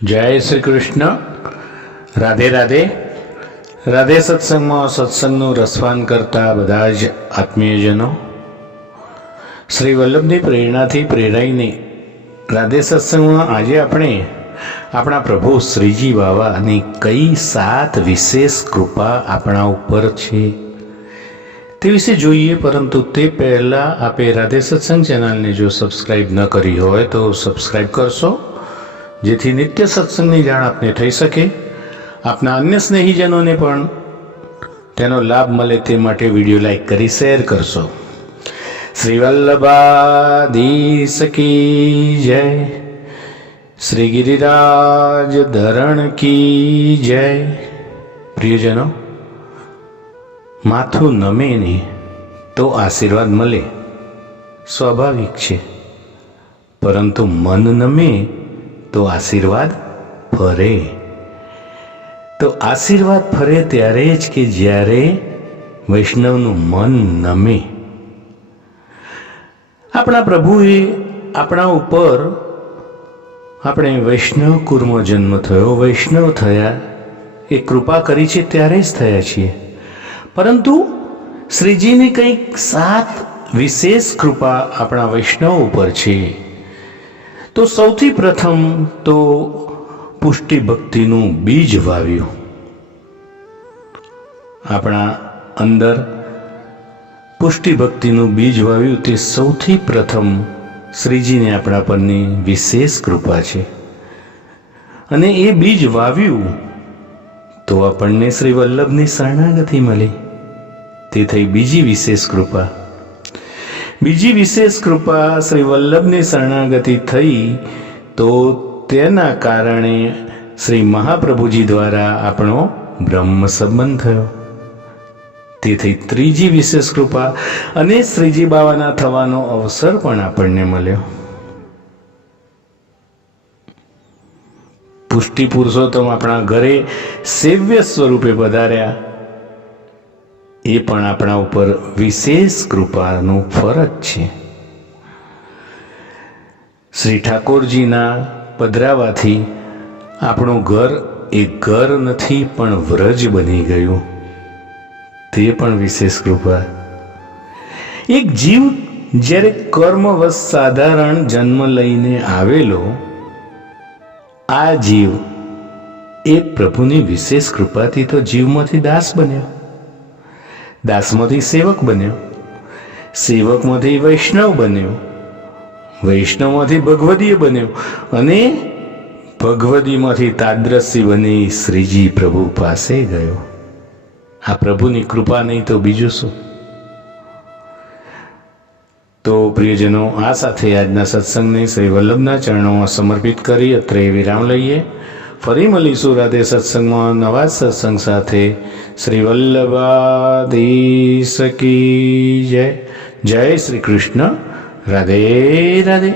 जय श्री कृष्ण। राधे राधे। राधे सत्संग में सत्संगનું રસપાન કરતા બધા જ આત્મીયજનો, શ્રી વલ્લભની પ્રેરણાથી પ્રેરાઈને રાધે સત્સંગમાં આજે આપણે આપણા પ્રભુ શ્રીજી બાવાની કઈ 7 વિશેષ કૃપા આપણા ઉપર છે તે વિશે જોઈએ। પરંતુ તે પહેલાં આપે રાધે સત્સંગ ચેનલને જો સબસ્ક્રાઈબ ન કરી હોય તો સબસ્ક્રાઈબ કરશો, જેથી નિત્ય સત્સંગની જાણ આપને થઈ શકે, આપના અન્ય સ્નેહીજનોને પણ તેનો લાભ મળે તે માટે વિડીયો લાઈક કરી શેર કરશો। શ્રી વલ્લભાધીશ કી જય, શ્રી ગિરિરાજ ધરણ કી જય। પ્રિયજનો, માથું નમે ને તો આશીર્વાદ મળે સ્વાભાવિક છે, પરંતુ મન નમે તો આશીર્વાદ ફરે। તો આશીર્વાદ ફરે ત્યારે જ કે જ્યારે વૈષ્ણવનું મન નમે। આપણા પ્રભુએ આપણા ઉપર, આપણે વૈષ્ણવ કુળમાં જન્મ થયો, વૈષ્ણવ થયા, એ કૃપા કરી છે ત્યારે જ થયા છીએ। પરંતુ શ્રીજીની કંઈક 7 વિશેષ કૃપા આપણા વૈષ્ણવ ઉપર છે। તો સૌથી પ્રથમ તો પુષ્ટિ ભક્તિનું બીજ વાવ્યું આપણા અંદર, પુષ્ટિ ભક્તિનું બીજ વાવ્યું તે સૌથી પ્રથમ શ્રીજીને આપણા પરની વિશેષ કૃપા છે। અને એ બીજ વાવ્યું તો આપણને શ્રી વલ્લભની શરણાગતિ મળી, તે થઈ બીજી વિશેષ કૃપા। બીજી વિશેષ કૃપા શ્રી વલ્લભની શરણાગતિ થઈ તો તેના કારણે શ્રી મહાપ્રભુજી દ્વારા આપણો બ્રહ્મ સંબંધ થયો, તે થઈ ત્રીજી વિશેષ કૃપા। અને શ્રીજી બાવાના થવાનો અવસર પણ આપણને મળ્યો। પુષ્ટિ પુરુષોત્તમ આપણા ઘરે સેવ્ય સ્વરૂપે પધાર્યા, એ પણ આપણા ઉપર વિશેષ કૃપાનું ફરજ છે। શ્રી ઠાકોરજીના પધરાવાથી આપણું ઘર એ ઘર નથી પણ વ્રજ બની ગયું, તે પણ વિશેષ કૃપા। એક જીવ જ્યારે કર્મવશ સાધારણ જન્મ લઈને આવેલો, આ જીવ એ પ્રભુની વિશેષ કૃપાથી તો જીવમાંથી દાસ બન્યો, દાસમાંથી સેવક બન્યો, સેવકમાંથી વૈષ્ણવ બન્યો, વૈષ્ણવમાંથી ભગવદીય બન્યો, અને ભગવદીમાંથી તાદ્રસી બની શ્રીજી પ્રભુ પાસે ગયો। આ પ્રભુની કૃપા નહીં તો બીજું શું? તો પ્રિયજનો, આ સાથે આજના સત્સંગને શ્રી વલ્લભના ચરણોમાં સમર્પિત કરી અત્રે વિરામ લઈએ। ફરી મળીશું રાધે સત્સંગમાં નવા સત્સંગ સાથે। શ્રી વલ્લભાધીશ કી જય। જય શ્રી કૃષ્ણ। રાધે રાધે।